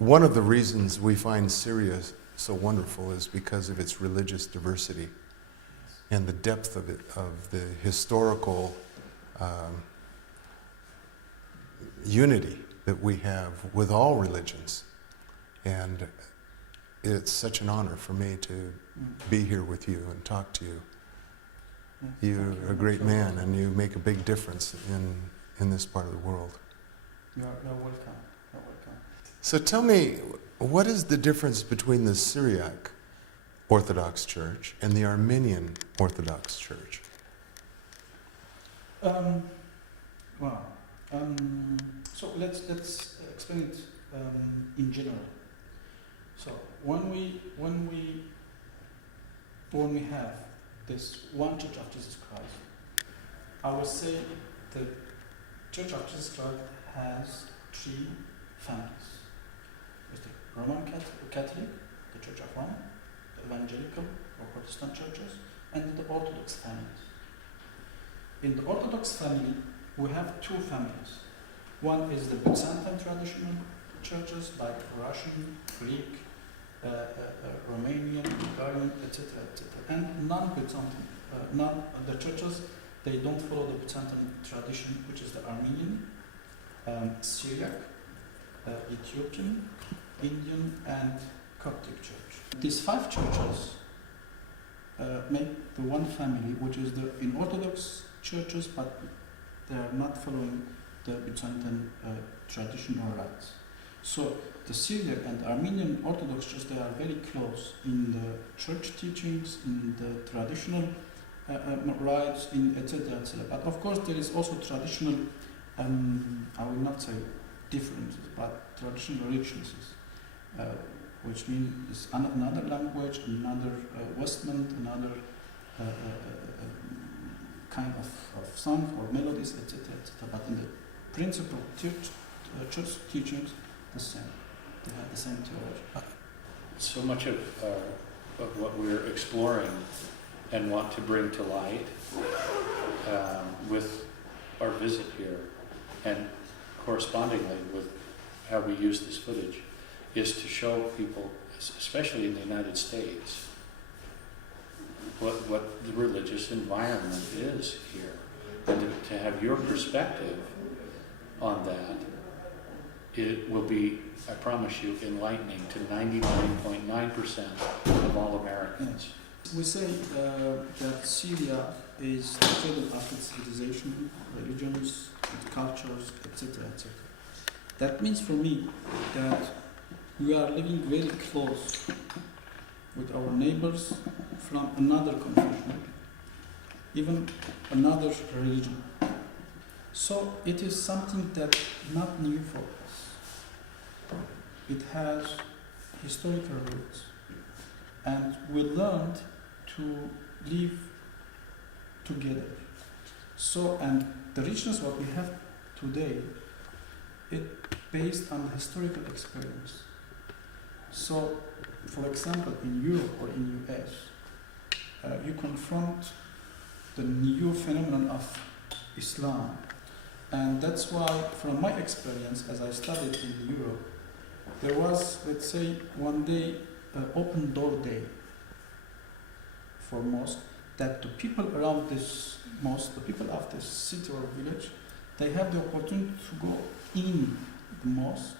One of the reasons we find Syria so wonderful is because of its religious diversity and the depth of it, of the historical unity that we have with all religions. And it's such an honor for me to be here with you and talk to you. You're a great man, and you make a big difference in this part of the world. You're welcome. You're welcome. So tell me, what is the difference between the Syriac Orthodox Church and the Armenian Orthodox Church? So let's explain it in general. So when we have this one Church of Jesus Christ, I would say the Church of Jesus Christ has three families. There's the Roman Catholic, the Church of Rome, the Evangelical or Protestant churches, and the Orthodox families. In the Orthodox family, we have two families. One is the Byzantine traditional churches like Russian, Greek, Romanian, Bulgarian, etc., etc. And non-Byzantine, the churches, they don't follow the Byzantine tradition, which is the Armenian, Syriac, Ethiopian, Indian, and Coptic church. These five churches make the one family, which is the in Orthodox churches, but they are not following the Byzantine tradition or rites. So the Syriac and Armenian Orthodox churches, they are very close in the church teachings, in the traditional rites, in etc., etc. But of course, there is also traditional, I will not say differences, but traditional richnesses, which means another language, another vestment, another kind of song or melodies, etc., etc. But in the principle church teachings, the same. They have the same theology. So much of what we're exploring and want to bring to light with our visit here, and correspondingly with how we use this footage, is to show people, especially in the United States, what the religious environment is here, and to have your perspective on that. It will be, I promise you, enlightening to 99.9% of all Americans. We say that Syria is the cradle of its civilization, religions, cultures, etc., etc. That means for me that we are living very close with our neighbors from another confession, even another religion. So it is something that not new for us. It has historical roots, and we learned to live together. So, and the richness what we have today, it based on the historical experience. So, for example, in Europe or in US, you confront the new phenomenon of Islam, and that's why, from my experience, as I studied in Europe, there was, let's say, one day, open door day for mosque, that the people around this mosque, the people of this city or village, they have the opportunity to go in the mosque,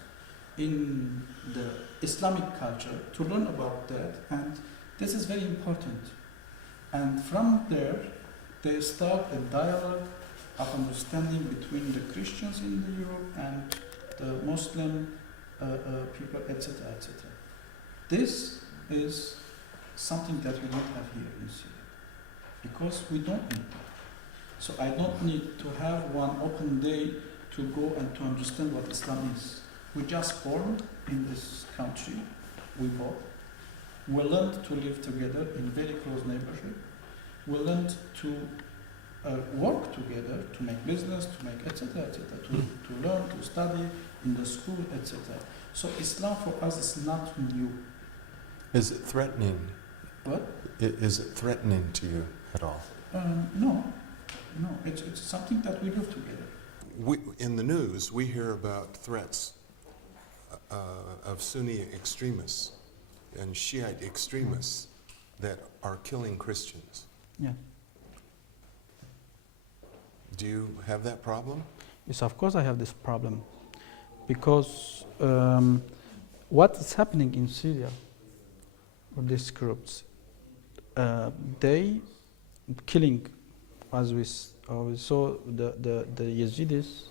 in the Islamic culture, to learn about that, and this is very important. And from there, they start a dialogue of understanding between the Christians in the Europe and the Muslim people, etc., etc. This is something that we don't have here in Syria, because we don't need that. So I don't need to have one open day to go and to understand what Islam is. We just born in this country, we both. We learned to live together in very close neighborhood. We learned to work together, to make business, to make etc., etc., to learn, to study in the school, etc. So Islam for us is not new. Is it threatening? What? Is it threatening to you at all? No. It's something that we live together. In the news, we hear about threats of Sunni extremists and Shiite extremists that are killing Christians. Yeah. Do you have that problem? Yes, of course I have this problem, because what is happening in Syria, or these groups, they killing, as we saw, the Yazidis,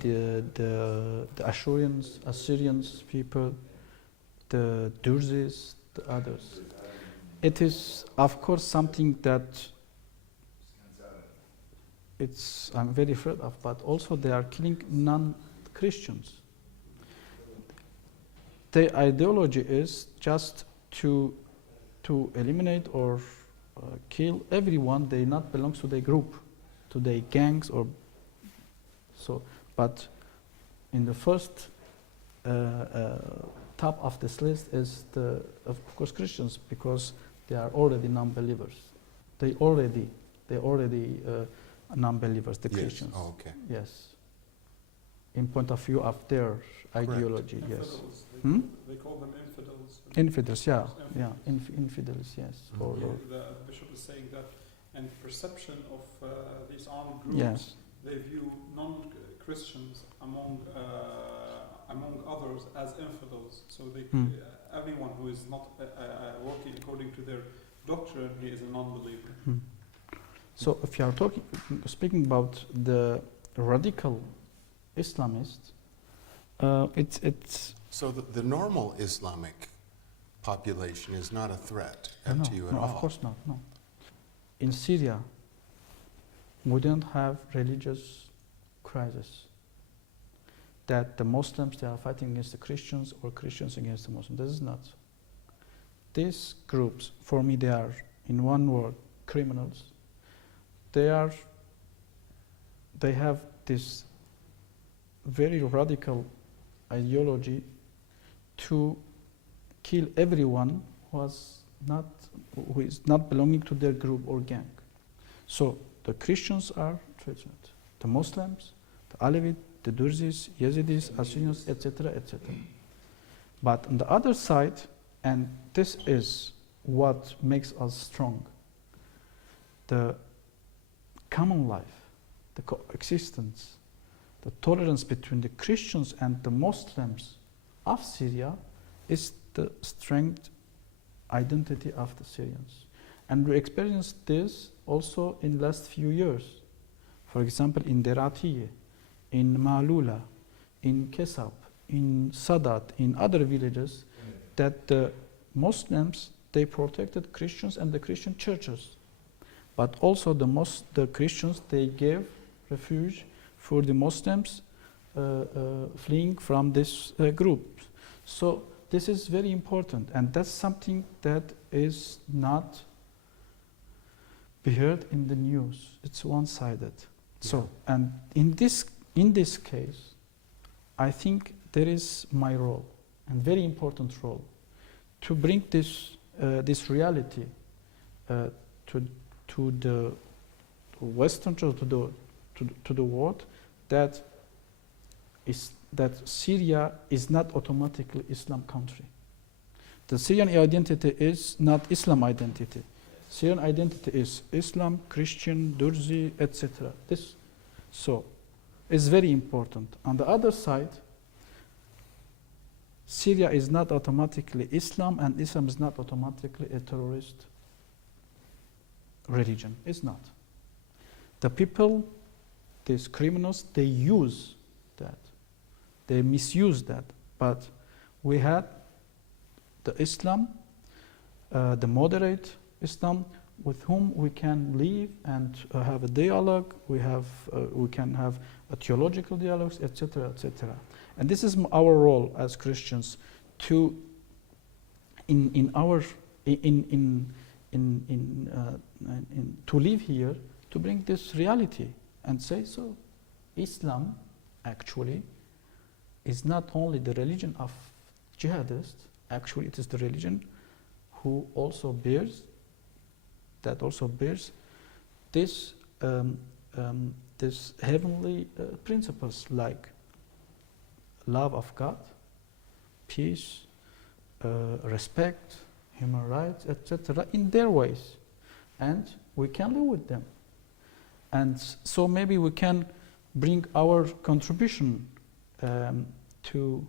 the Assyrians people, the Durzis, the others. It is, of course, something that I'm very afraid of, but also they are killing non-Christians. Their ideology is just to eliminate or kill everyone they not belongs to their group, to their gangs or so. But in the first top of this list is of course Christians, because they are already non-believers. They already non-believers, the Christians. Oh, okay. Yes. In point of view of their ideology, yes. Infidels, they call them infidels. Infidels, yeah, Infidels. yeah, infidels, yes. Mhm. Or The bishop is saying that, and perception of these armed groups, yes, they view non-Christians among others as infidels. So they, everyone who is not working according to their doctrine, he is a non-believer. So if you are speaking about the radical Islamists, it's So the normal Islamic population is not a threat no, to you at no, all? of course not. No. In Syria, we don't have religious crisis. That the Muslims, they are fighting against the Christians or Christians against the Muslims. This is not. These groups, for me, they are, in one word, criminals. They have this very radical ideology to kill everyone who is not belonging to their group or gang. So the Christians are threatened, the Muslims, the Alevite, the Durzis, Yazidis, Assyrians, etc., etc. But on the other side, and this is what makes us strong, the common life, the coexistence, the tolerance between the Christians and the Muslims of Syria is the strength identity of the Syrians. And we experienced this also in the last few years. For example, in Deratiye, in Malula, in Kesab, in Sadat, in other villages, that the Muslims, they protected Christians and the Christian churches. But also the Christians, they gave refuge for the Muslims fleeing from this group. So this is very important, and that's something that is not be heard in the news. It's one-sided. So, and in this case, I think there is my role, and very important role, to bring this reality to the Western church, to the world, that Syria is not automatically Islam country. The Syrian identity is not Islam identity. Syrian identity is Islam, Christian, Durzi, etc. This, so, is very important. On the other side, Syria is not automatically Islam, and Islam is not automatically a terrorist religion. It's not. The people, these criminals, they use that. They misuse that. But we had the Islam, the moderate Islam, with whom we can live and have a dialogue. We can have a theological dialogues, etc., etc. And this is our role as Christians to to live here, to bring this reality and say, so Islam actually is not only the religion of jihadists, actually it is the religion who also bears this this heavenly principles like love of God, peace, respect, human rights, etc., in their ways, and we can live with them. And so maybe we can bring our contribution to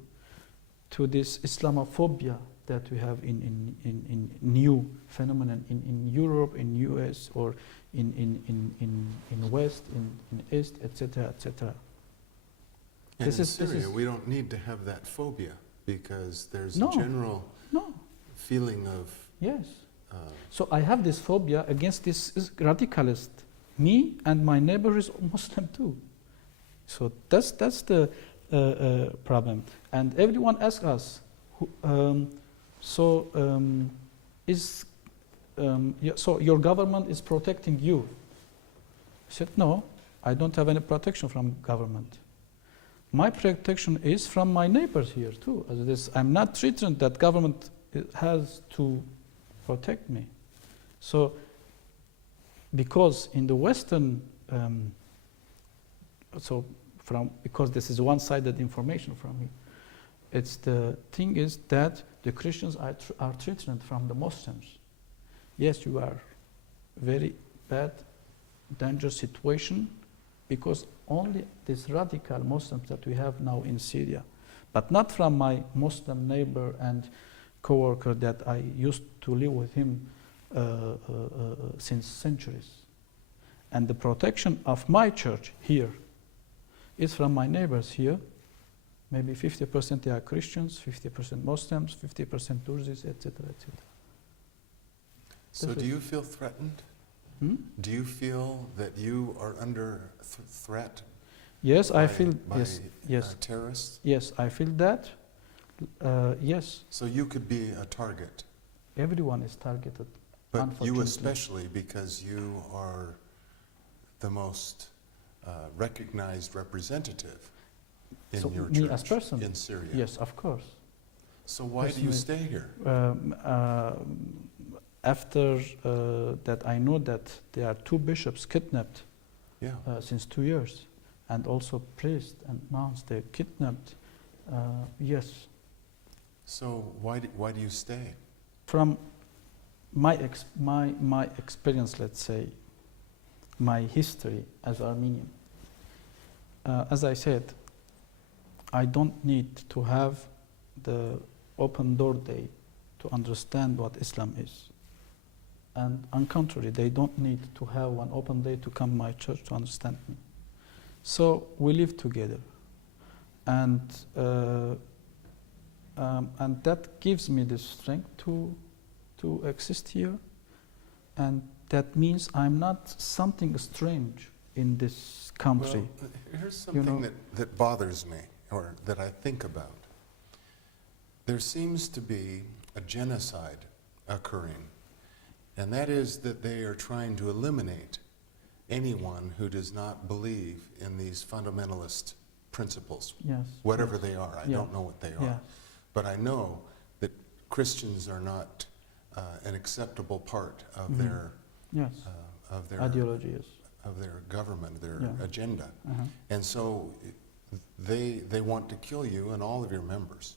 this Islamophobia that we have in new phenomenon in Europe, in US, or in West, in East, etc., etc. And This in is- this Syria, is- we don't need to have that phobia because there's No. a general No, feeling of yes. So I have this phobia against this radicalist. Me and my neighbor is Muslim too. So that's the problem. And everyone asks us, so your government is protecting you? I said, no, I don't have any protection from government. My protection is from my neighbors here too. As it is, I'm not threatened that government has to protect me. So, because in the Western, because this is one-sided information from me, it's the thing is that the Christians are threatened from the Muslims. Yes, you are very bad, dangerous situation, because only these radical Muslims that we have now in Syria, but not from my Muslim neighbor and co-worker that I used to live with him since centuries. And the protection of my church here is from my neighbors here. Maybe 50% they are Christians, 50% Muslims, 50% Druze, etc., etc. So This do is- you feel threatened? Hmm? Do you feel that you are under threat Yes, I by- feel by yes, terrorists? yes, I feel that. Yes, So you could be a target, everyone is targeted. but you Unfortunately. especially, because you are the most recognized representative in So your me church as person? in Syria. Yes, of course. So why do you Personally- stay here? After that, I know that there are 2 bishops kidnapped Yeah. since 2 years, and also priests and nuns they kidnapped. Yes, So why do you stay? from my experience, let's say, my history as Armenian. As I said, I don't need to have the open door day to understand what Islam is. And on contrary, they don't need to have one open day to come my church to understand me. So we live together, and that gives me the strength to exist here, and that means I'm not something strange in this country. Well, here's You something know- that bothers me, or that I think about. There seems to be a genocide occurring, and that is that they are trying to eliminate anyone who does not believe in these fundamentalist principles, Yes. whatever yes, they are. I Yeah. don't know what they are. Yeah. But I know that Christians are not an acceptable part of Mhm. their Yes. of their Ideology is. of their government, their Yeah. agenda. Uh-huh. And so they want to kill you and all of your members.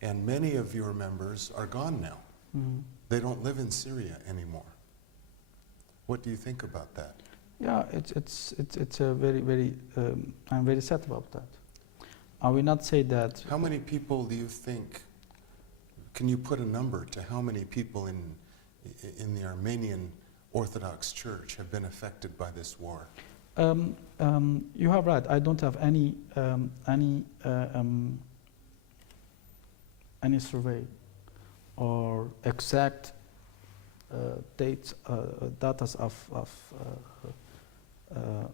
And many of your members are gone now. Mhm. They don't live in Syria anymore. What do you think about that? Yeah, it's a very I'm very sad about that. I will not say that. How many people do you think, can you put a number to how many people in the Armenian Orthodox Church have been affected by this war? You have right. I don't have any survey or exact dates, data of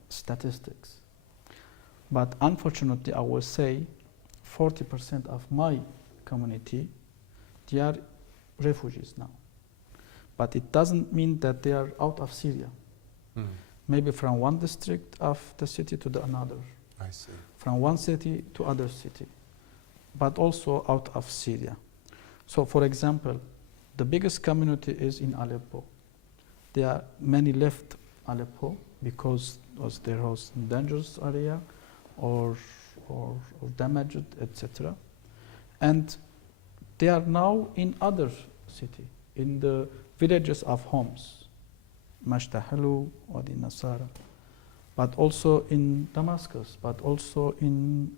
statistics. But unfortunately, I will say 40% of my community, they are refugees now. But it doesn't mean that they are out of Syria. Maybe from one district of the city to the another, I see. from one city to other city, but also out of Syria. So, for example, the biggest community is in Aleppo. There are many left Aleppo because there was dangerous area or damaged, etc. And They are now in other city, in the villages of Homs, Mashtahalu, Wadi Nasara, but also in Damascus, but also in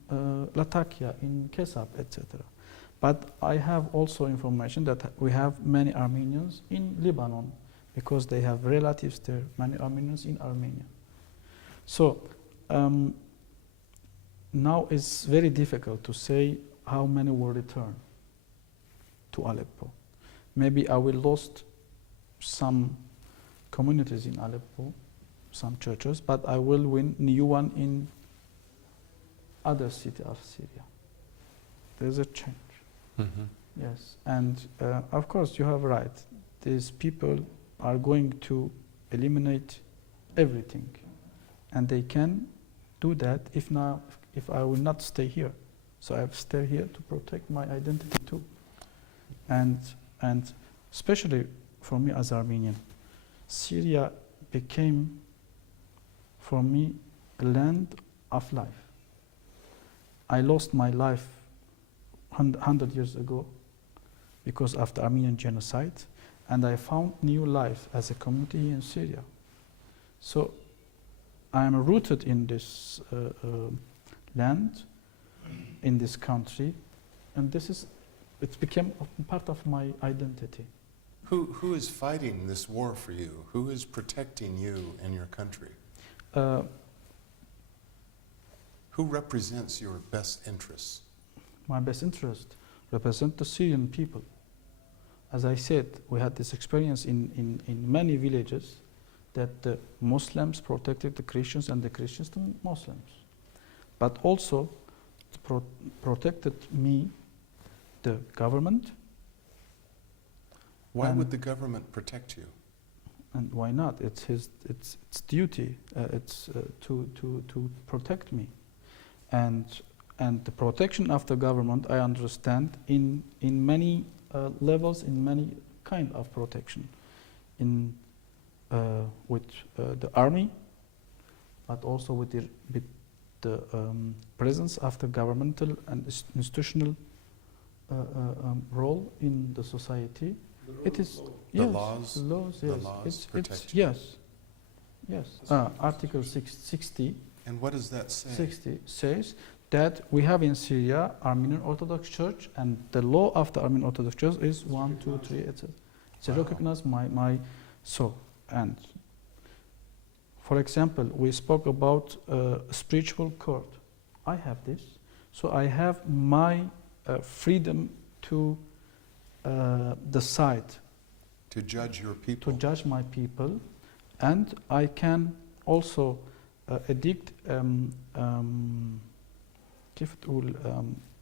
Latakia, in Kesab, etc. But I have also information that we have many Armenians in Lebanon, because they have relatives there, many Armenians in Armenia. So now it's very difficult to say how many will return to Aleppo. Maybe I will lost some communities in Aleppo, some churches, but I will win new one in other city of Syria. There's a change. Mm-hmm. Yes, and of course you have right. These people are going to eliminate everything, and they can do that if I will not stay here. So I have to stay here to protect my identity too, and especially for me as Armenian, Syria became for me a land of life. I lost my life 100 years ago because of the Armenian genocide, and I found new life as a community in Syria. So I am rooted in this land, in this country, and it's become a part of my identity. Who is fighting this war for you? Who is protecting you and your country? Who represents your best interests? My best interest represent the Syrian people. As I said, we had this experience in many villages that the Muslims protected the Christians and the Christians the Muslims. But also protected me, the government. Why would the government protect you? And why not? It's its duty. To protect me, and the protection of the government, I understand in many levels, in many kind of protection, with the army, but also with the presence of the governmental and institutional role in the society. It is The yes, laws? laws, The yes. laws protect you. Yes. Article 60. And what does that say? 60 says that we have in Syria Armenian Orthodox Church, and the law of the Armenian Orthodox Church is 1, 2, 3, etc. It's Wow. recognized and for example, we spoke about spiritual court. I have this, so I have my freedom to decide, To judge your people. to judge my people, and I can also edict كيف تقول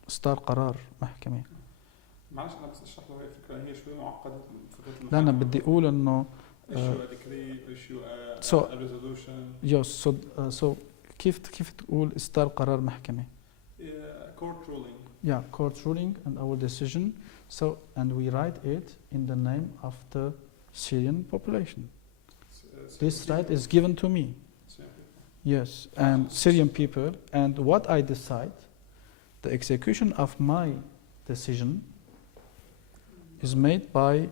إصدار قرار محكمة. معلش انا بس اشرح له هي الفكره هي شوي معقده فكره لا أنا بدي أقول إنه issue a decree issue so- a resolution yes so كيف تقول إصدار قرار محكمة. court ruling. Yeah, court ruling and our decision. So and we write it in the name of the Syrian population. This right is given to me. Yes, and Syrian people. And what I decide, the execution of my decision is made by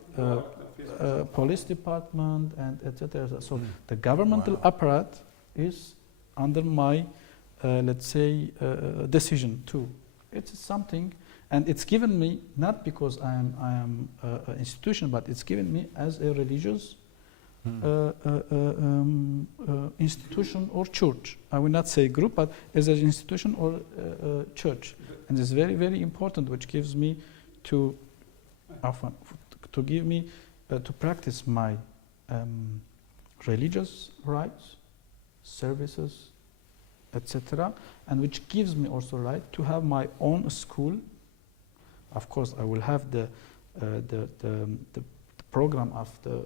police department and etc. So the governmental Wow. apparatus is under my, let's say, decision too. It's something, and it's given me not because I am an institution, but it's given me as a religious institution or church. I will not say group, but as an institution or church, and it's very, very important, which gives me to give me to practice my religious rights, services, etc., and which gives me also right to have my own school. Of course, I will have the program of the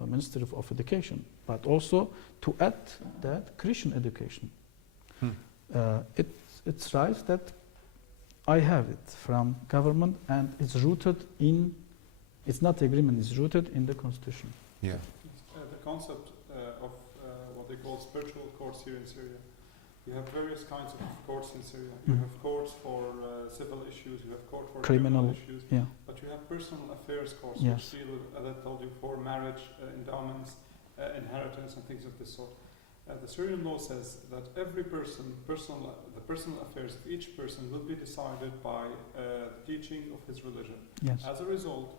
Ministry of Education, but also to add that Christian education. It's right that I have it from government, and it's rooted in. It's not agreement. It's rooted in the constitution. Yeah. The concept of what they call spiritual courts here in Syria You have various kinds of courts in Syria. Mm. You have courts for civil issues, you have court for Criminal, issues, yeah. but you have personal affairs courts Yes. which deal with, as I told you, for marriage, endowments, inheritance, and things of this sort. The Syrian law says that every person, the personal affairs of each person will be decided by the teaching of his religion. Yes. As a result,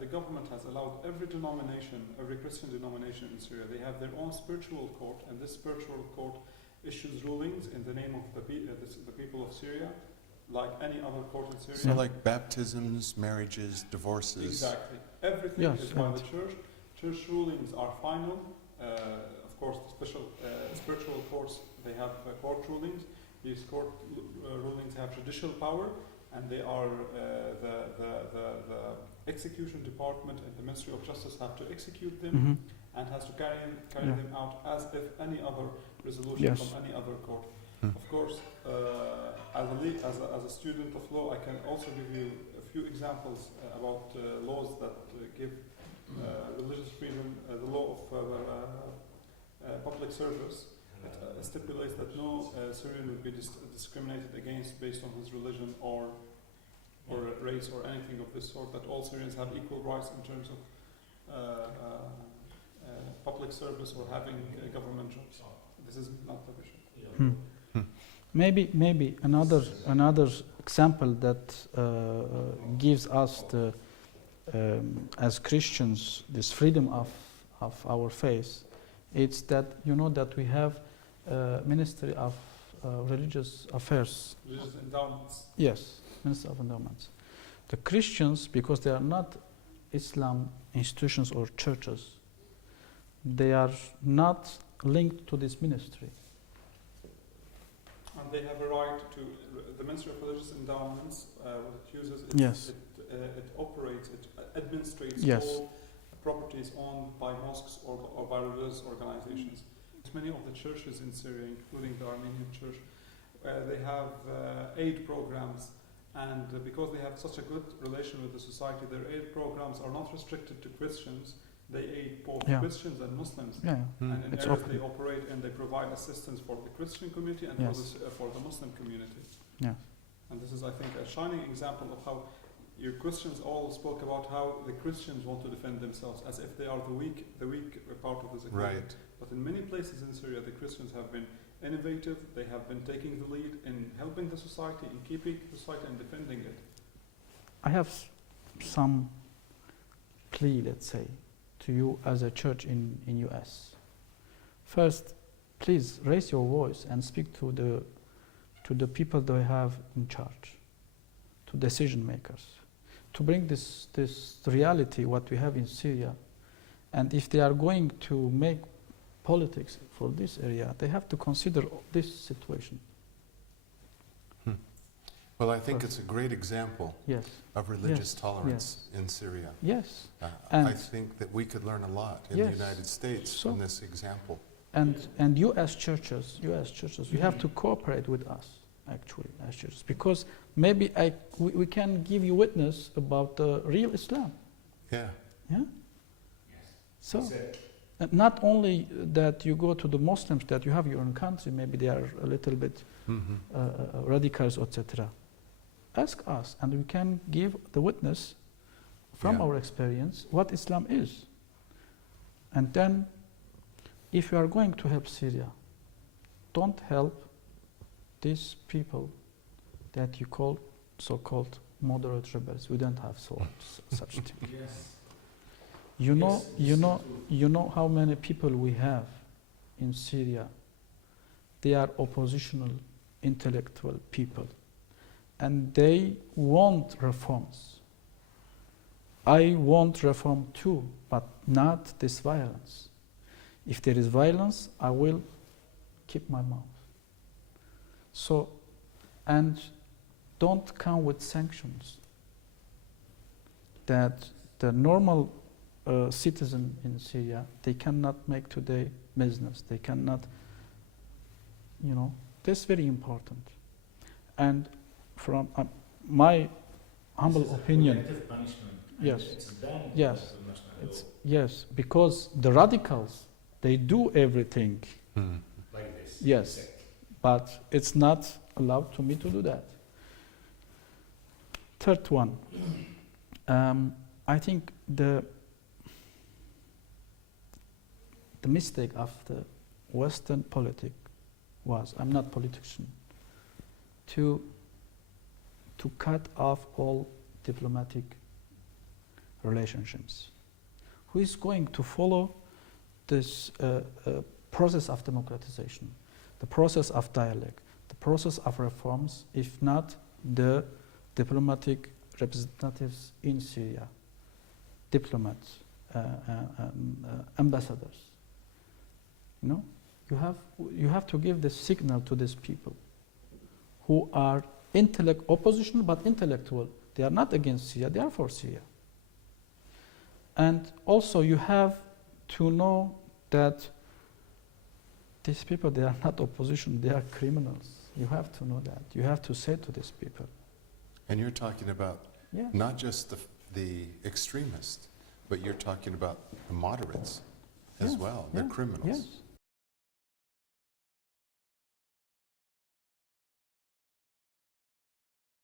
the government has allowed every denomination, every Christian denomination in Syria, they have their own spiritual court, and this spiritual court issues rulings in the name of the people of Syria, like any other court in Syria. So like baptisms, marriages, divorces. Exactly. Everything Yes, is by and- the church. Church rulings are final. Of course, the special spiritual courts, they have court rulings. These court rulings have judicial power, and they are the execution department and the Ministry of Justice have to execute them Mhm. and has to carry Yeah. them out as if any other resolution Yes. from any other court. Hmm. Of course, as a student of law, I can also give you a few examples about laws that give religious freedom. The law of public service stipulates that no Syrian would be discriminated against based on his religion or race or anything of this sort. That all Syrians have equal rights in terms of public service or having government jobs. This is not the vision. Hmm. Maybe another example that gives us the as Christians this freedom of our faith. It's that that we have Ministry of Religious Affairs. Religious endowments. Yes, Ministry of Endowments. The Christians, because they are not Islam institutions or churches, they are not linked to this ministry. And they have a right to the Ministry of Religious Endowments. What it uses, Yes. it operates, it administrates Yes. all properties owned by mosques or by religious organizations. Many of the churches in Syria, including the Armenian church, they have aid programs, and because they have such a good relation with the society, their aid programs are not restricted to Christians. They aid both Yeah. Christians and Muslims. Yeah, Hmm. And in It's areas open. they operate and they provide assistance for the Christian community and Yes. for the Muslim community. yeah, And this is, I think, a shining example of how your Christians all spoke about how the Christians want to defend themselves as if they are the weak part of this equation. Right. But in many places in Syria, the Christians have been innovative. They have been taking the lead in helping the society, in keeping the society and defending it. I have some plea, let's say, to you as a church in US. First, please raise your voice and speak to the people they have in charge, to decision makers, to bring this reality what we have in Syria. And if they are going to make politics for this area, they have to consider this situation. Well, I think it's a great example Yes, of religious Yes, tolerance in Syria. yes. I And- think that we could learn a lot in Yes. the United States So- from this example. And you as churches, you have to cooperate with us, actually, as churches, because maybe we can give you witness about the real Islam. Yeah. Yeah. So, not only that you go to the Muslims that you have your own country, maybe they are a little bit Mm-hmm. radicals, etc. Ask us, and we can give the witness from Yeah. our experience what Islam is. And then, if you are going to help Syria, don't help these people that you call so-called moderate rebels. We don't have such thing. Yes. You know, Yes, you it's know, true. you know how many people we have in Syria. They are oppositional, intellectual people, and they want reforms. I want reform too, but not this violence. If there is violence, I will keep my mouth. So, and don't come with sanctions that the normal citizen in Syria, they cannot make today business. They cannot, that's very important. And from my humble This is a opinion, collective punishment, and Yes. it's banned Yes. by international it's, law, yes, because the radicals, they do everything, Mm. like this. Yes. Exactly. but it's not allowed to me to do that. Third one, I think the mistake of the Western politic was, I'm not politician, to cut off all diplomatic relationships. Who is going to follow this process of democratization, the process of dialogue, the process of reforms, if not the diplomatic representatives in Syria, diplomats, ambassadors? You know, you have to give the signal to these people who are oppositional but intellectual. They are not against Syria, they are for Syria. And also you have to know that these people, they are not opposition, they are criminals. You have to know that. You have to say to these people. And you're talking about Yeah. not just the extremists, but you're talking about the moderates as Yes, well. They're yeah, criminals. Yes.